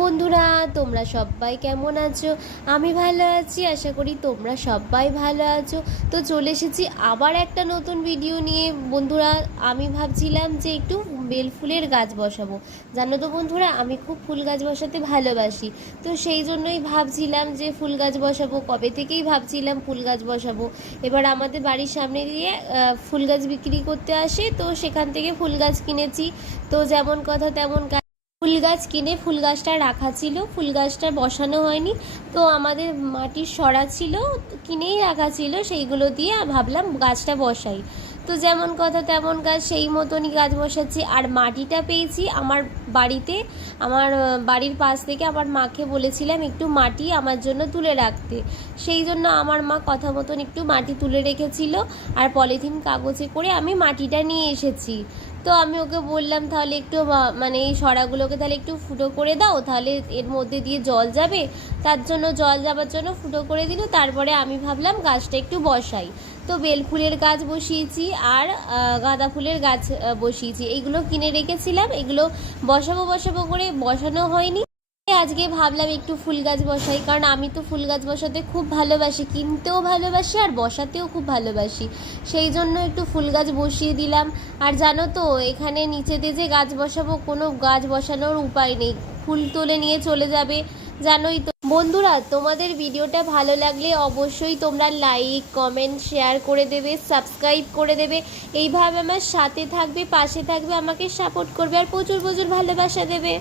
বন্ধুরা, তোমরা সবাই কেমন আছো? আমি ভালো আছি, আশা করি তোমরা সবাই ভালো আছো। তো চলে এসেছি আবার একটা নতুন ভিডিও নিয়ে। বন্ধুরা, আমি ভাবছিলাম যে একটু বেলফুলের গাছ বসাবো। জানো তো বন্ধুরা, আমি খুব ফুল গাছ বসাতে ভালোবাসি। তো সেই জন্যই ভাবছিলাম যে ফুল গাছ বসাবো, কবে থেকেই ভাবছিলাম ফুল গাছ বসাবো। এবার আমাদের বাড়ির সামনে দিয়ে ফুল গাছ বিক্রি করতে আসে, তো সেখান থেকে ফুল গাছ কিনেছি। তো যেমন কথা তেমন ফুল গাছ কিনে ফুল গাছটা রাখা ছিল, ফুল গাছটা বসানো হয়নি। তো আমাদের মাটির সরা ছিল, কিনেই রাখা ছিল, সেইগুলো দিয়ে ভাবলাম গাছটা বসাই। তো যেমন কথা তেমন গাছ, সেই মতনই গাছ বসাচ্ছি। আর মাটিটা পেয়েছি আমার বাড়িতে, আমার বাড়ির পাশ থেকে আমার মাকে বলেছিলাম একটু মাটি আমার জন্য তুলে রাখতে। সেই জন্য আমার মা কথা মতন একটু মাটি তুলে রেখেছিল, আর পলিথিন কাগজে করে আমি মাটিটা নিয়ে এসেছি। তো আমি ওকে বললাম তাহলে একটু মানে এই সরাগুলোকে তাহলে একটু ফুটো করে দাও, তাহলে এর মধ্যে দিয়ে জল যাবে। তার জন্য জল যাবার জন্য ফুটো করে দিল। তারপরে আমি ভাবলাম গাছটা একটু বসাই। তো বেলফুলের গাছ বসিয়েছি আর গাঁদা ফুলের গাছ বসিয়েছি। এইগুলো কিনে রেখেছিলাম, এগুলো বসাবো বসাবো করে বসানো হয়নি। আজকে ভাবলাম একটু ফুল গাছ বসাই, কারণ আমি তো ফুল গাছ বসাতে খুব ভালোবাসি, কিনতেও ভালোবাসি আর বসাতেও খুব ভালোবাসি। সেই জন্য একটু ফুল গাছ বসিয়ে দিলাম। আর জানো তো, এখানে নিচেতে যে গাছ বসাবো, কোনো গাছ বসানোর উপায় নেই, ফুল তুলে নিয়ে চলে যাবে, জানোই তো। বন্ধুরা, তোমাদের ভিডিওটা ভালো লাগলে অবশ্যই তোমরা লাইক কমেন্ট শেয়ার করে দেবে, সাবস্ক্রাইব করে দেবে। এইভাবে আমার সাথে থাকবে, পাশে থাকবে, আমাকে সাপোর্ট করবে আর প্রচুর প্রচুর ভালোবাসা দেবে।